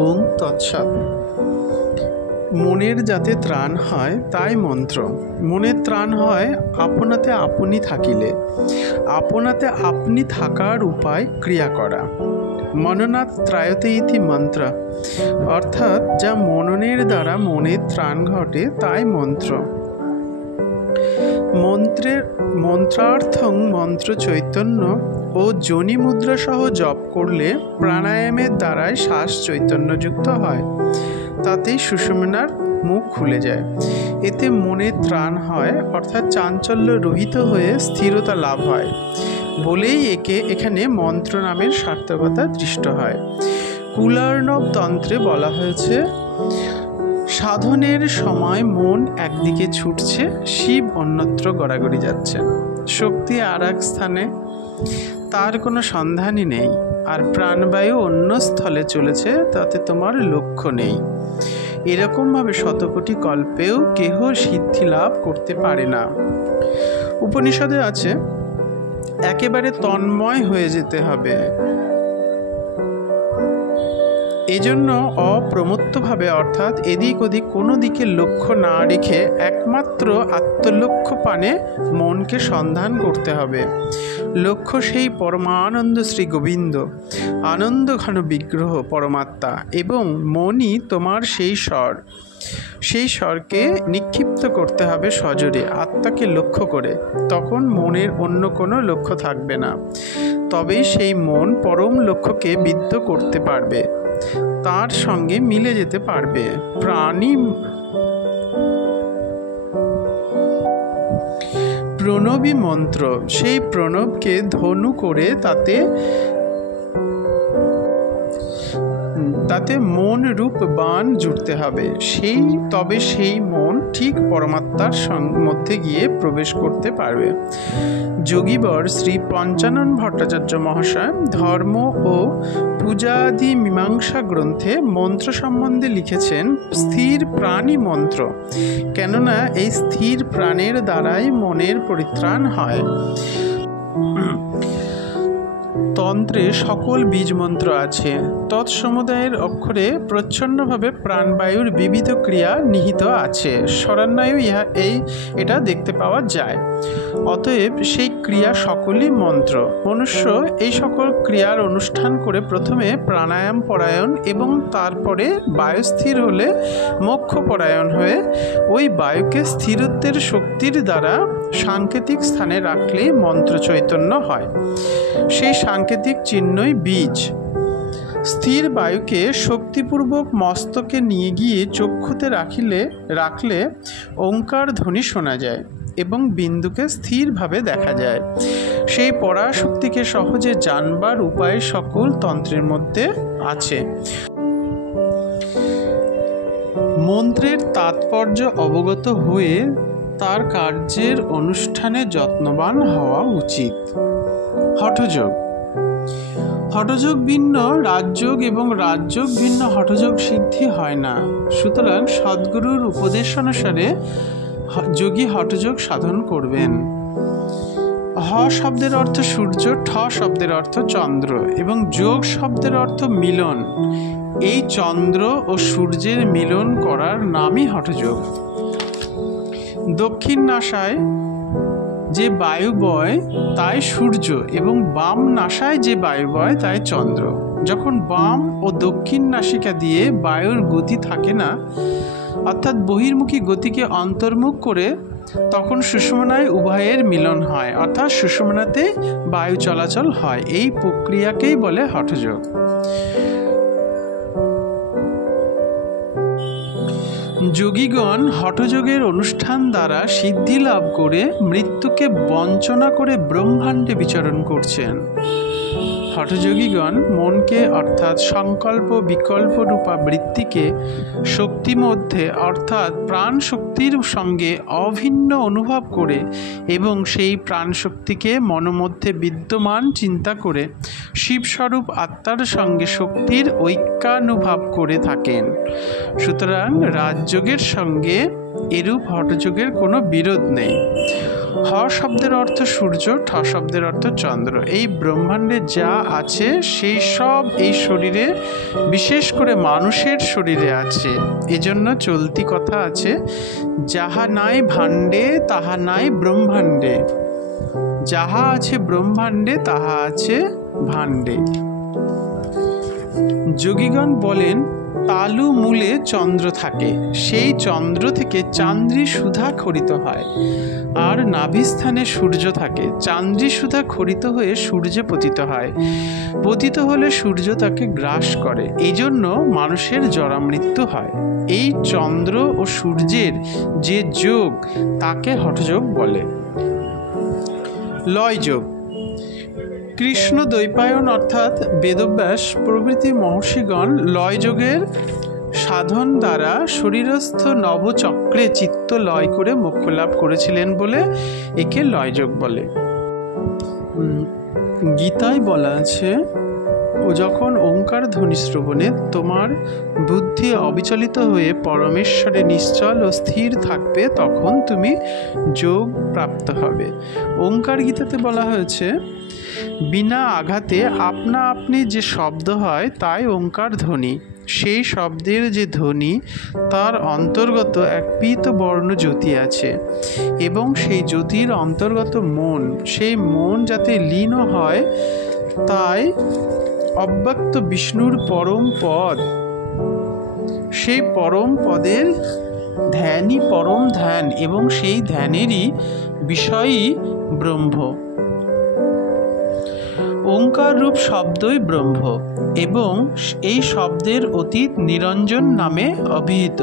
ওং তৎসৎ। মনের যাতে ত্রাণ হয় তাই মন্ত্র। মনের ত্রাণ হয় আপনাতে আপনি থাকিলে। আপনাতে আপনি থাকার উপায় ক্রিয়া করা। মননাৎ ত্রায়তে ইতি মন্ত্র, অর্থাৎ যা মননের দ্বারা মনের ত্রাণ ঘটে তাই মন্ত্র। মন্ত্রার্থং মন্ত্র চৈতন্য ও যোনি মুদ্রা সহ জপ করলে প্রাণায়ামের দ্বারাই শ্বাস চৈতন্যযুক্ত হয়, তাতেই সুষুম্নার মুখ খুলে যায়। এতে মনের ত্রাণ হয়, অর্থাৎ চাঞ্চল্য রহিত হয়ে স্থিরতা লাভ হয় বলেই এখানে মন্ত্র নামের সার্থকতা দৃষ্ট হয়। কুলার্ণব তন্ত্রে বলা হয়েছে, সাধনের সময় মন একদিকে ছুটছে, শিব অন্যত্র গড়াগড়ি যাচ্ছে, শক্তি আর এক স্থানে, তার কোনো সন্ধানই নেই, আর প্রাণবায়ু অন্য স্থলে চলেছে, তাতে তোমার লক্ষ্য নেই। এরকমভাবে শতকোটি কল্পেও কেহ সিদ্ধি লাভ করতে পারে না। উপনিষদে আছে, একেবারে তন্ময় হয়ে যেতে হবে। এজন্য অপ্রমত্তভাবে, অর্থাৎ এদিক ওদিক কোনো দিকে লক্ষ্য না রেখে একমাত্র আত্মলক্ষ্য পানে মনকে সন্ধান করতে হবে। লক্ষ্য সেই পরমানন্দ শ্রী গোবিন্দ, আনন্দ ঘন বিগ্রহ পরমাত্মা, এবং মনই তোমার সেই স্বর। সেই স্বরকে নিক্ষিপ্ত করতে হবে সজোরে, আত্মাকে লক্ষ্য করে। তখন মনের অন্য কোনো লক্ষ্য থাকবে না। তবেই সেই মন পরম লক্ষ্যকে বিদ্ধ করতে পারবে, তার সঙ্গে মিলে যেতে পারবে। প্রণবী মন্ত্র, সেই প্রণবকে ধনু করে তাতে মন রূপ বাণ জুড়তে হবে। তবে সেই মন ঠিক পরমাত্মার মধ্যে গিয়ে প্রবেশ করতে পারবে। যোগীবর শ্রী পঞ্চানন ভট্টাচার্য মহাশয় ধর্ম ও পূজাদি মীমাংসা গ্রন্থে মন্ত্র সম্বন্ধে লিখেছেন, স্থির প্রাণী মন্ত্র, কেননা এই স্থির প্রাণের দ্বারাই মনের পরিত্রাণ হয়। তন্ত্রে সকল বীজ মন্ত্র আছে, তৎসমুদায়ের অক্ষরে প্রচ্ছন্নভাবে প্রাণবায়ুর বিবিধ ক্রিয়া নিহিত আছে। স্বরান্নায়ু এটা দেখতে পাওয়া যায়। অতএব সেই ক্রিয়া সকলই মন্ত্র। মনুষ্য এই সকল ক্রিয়ার অনুষ্ঠান করে প্রথমে প্রাণায়াম পরায়ণ এবং তারপরে বায়ু স্থির হলে মোক্ষ পরায়ণ হয়ে ওই বায়ুকে স্থিরত্বের শক্তির দ্বারা সাংকেতিক স্থানে রাখলে মন্ত্র চৈতন্য হয়। সেই সাংকেতিক চিহ্নই বীজ। স্থির বায়ুকে শক্তিপূর্বক মস্তকে নিয়ে গিয়ে চক্ষুতে রাখলে ওঙ্কার ধ্বনি শোনা যায় এবং বিন্দুকে স্থিরভাবে দেখা যায়। সেই পরাশক্তিকে সহজে জানবার উপায় সকল তন্ত্রের মধ্যে আছে। মন্ত্রের তাৎপর্য অবগত হয়ে তার কার্যের অনুষ্ঠানে যত্নবান হওয়া উচিত। হঠযোগ। হঠযোগ ভিন্ন রাজযোগ এবং রাজযোগ ভিন্ন হঠযোগ সিদ্ধি হয় না। সুতরাং সদ্গুরুর উপদেশ অনুসারে যোগী হঠযোগ সাধন করবেন। হ শব্দের অর্থ সূর্য, ঠ শব্দের অর্থ চন্দ্র এবং যোগ শব্দের অর্থ মিলন। এই চন্দ্র ও সূর্যের মিলন করার নামই হঠযোগ। দক্ষিণ নাসায় যে বায়ু বয় তাই সূর্য এবং বাম নাসায় যে বায়ু বয় তাই চন্দ্র। যখন বাম ও দক্ষিণ নাসিকা দিয়ে বায়ুর গতি থাকে না, অর্থাৎ বহির্মুখী গতিকে অন্তর্মুখ করে, তখন সুষুম্নায় উভয়ের মিলন হয়, অর্থাৎ সুষুম্নাতে বায়ু চলাচল হয়। এই প্রক্রিয়াকেই বলে হঠযোগ। যোগীগণ হঠযোগের অনুষ্ঠান দ্বারা সিদ্ধি লাভ করে মৃত্যুকে বঞ্চনা করে ব্রহ্মাণ্ডে বিচরণ করছেন। হঠযোগীগণ মনকে, অর্থাৎ সংকল্প বিকল্প রূপা বৃত্তিকে শক্তি মধ্যে, অর্থাৎ প্রাণ শক্তির সঙ্গে অভিন্ন অনুভব করে এবং সেই প্রাণশক্তিকে মনোমধ্যে বিদ্যমান চিন্তা করে শিবস্বরূপ আত্মার সঙ্গে শক্তির ঐক্যানুভব করে থাকেন। সুতরাং রাজযোগের সঙ্গে এরূপ হঠযোগের কোনো বিরোধ নেই। হ শব্দের অর্থ সূর্য, ঠ শব্দের অর্থ চন্দ্র। এই ব্রহ্মাণ্ডে যা আছে সেই সব এই শরীরে, বিশেষ করে মানুষের শরীরে আছে। এজন্য চলতি কথা আছে, যাহা নাই ভাণ্ডে তাহা নাই ব্রহ্মাণ্ডে। যাহা আছে ব্রহ্মাণ্ডে তাহা আছে ভাণ্ডে। যোগীগণ বলেন, তালু মূলে চন্দ্র থাকে, সেই চন্দ্র থেকে চান্দ্রী সুধা খরিত হয়। আর নাভিস্থানে সূর্য থাকে, চান্দ্রী সুধা খরিত হয়ে সূর্যে পতিত হয়। পতিত হলে সূর্য তাকে গ্রাস করে, এই জন্য মানুষের জরামৃত্যু হয়। এই চন্দ্র ও সূর্যের যে যোগ তাকে হঠযোগ বলে। লয় যোগ। কৃষ্ণ দ্বৈপায়ন অর্থাৎ বেদব্যাস প্রভৃতি মহর্ষিগণ লয় যোগের সাধন দ্বারা শরীরস্থ নবচক্রে চিত্ত লয় করে মোক্ষ লাভ করেছিলেন বলে একে লয়যোগ বলে। গীতায় বলা আছে, ও যখন ওঙ্কার ধ্বনি শ্রবণে তোমার বুদ্ধি অবিচলিত হয়ে পরমেশ্বরে নিশ্চল ও স্থির থাকবে, তখন তুমি যোগ প্রাপ্ত হবে। ওঙ্কার গীতাতে বলা হয়েছে, বিনা আঘাতে আপনা আপনি যে শব্দ হয় তাই ওঙ্কার ধ্বনি। সেই শব্দের যে ধ্বনি তার অন্তর্গত এক পীত বর্ণ জ্যোতি আছে, এবং সেই জ্যোতির অন্তর্গত মন, সেই মন যাতে লীন হয়, তাই অব্যক্ত বিষ্ণুর পরম পদ, সেই পরম পদের ধ্যানই পরম ধ্যান, এবং সেই ধ্যানেরই বিষয়ই ব্রহ্ম। ওঙ্কার রূপ শব্দই ব্রহ্ম, এবং এই শব্দের অতীত নিরঞ্জন নামে অভিহিত।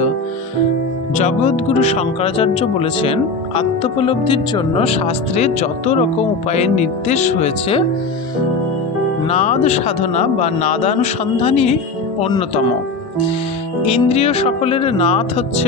জগৎগুরু শঙ্করাচার্য বলেছেন, আত্মোপলব্ধির জন্য শাস্ত্রে যত রকম উপায়ের নির্দেশ হয়েছে, নাদ সাধনা বা নাদানুসন্ধানই অন্যতম। ইন্দ্রিয় সকলের নাথ হচ্ছে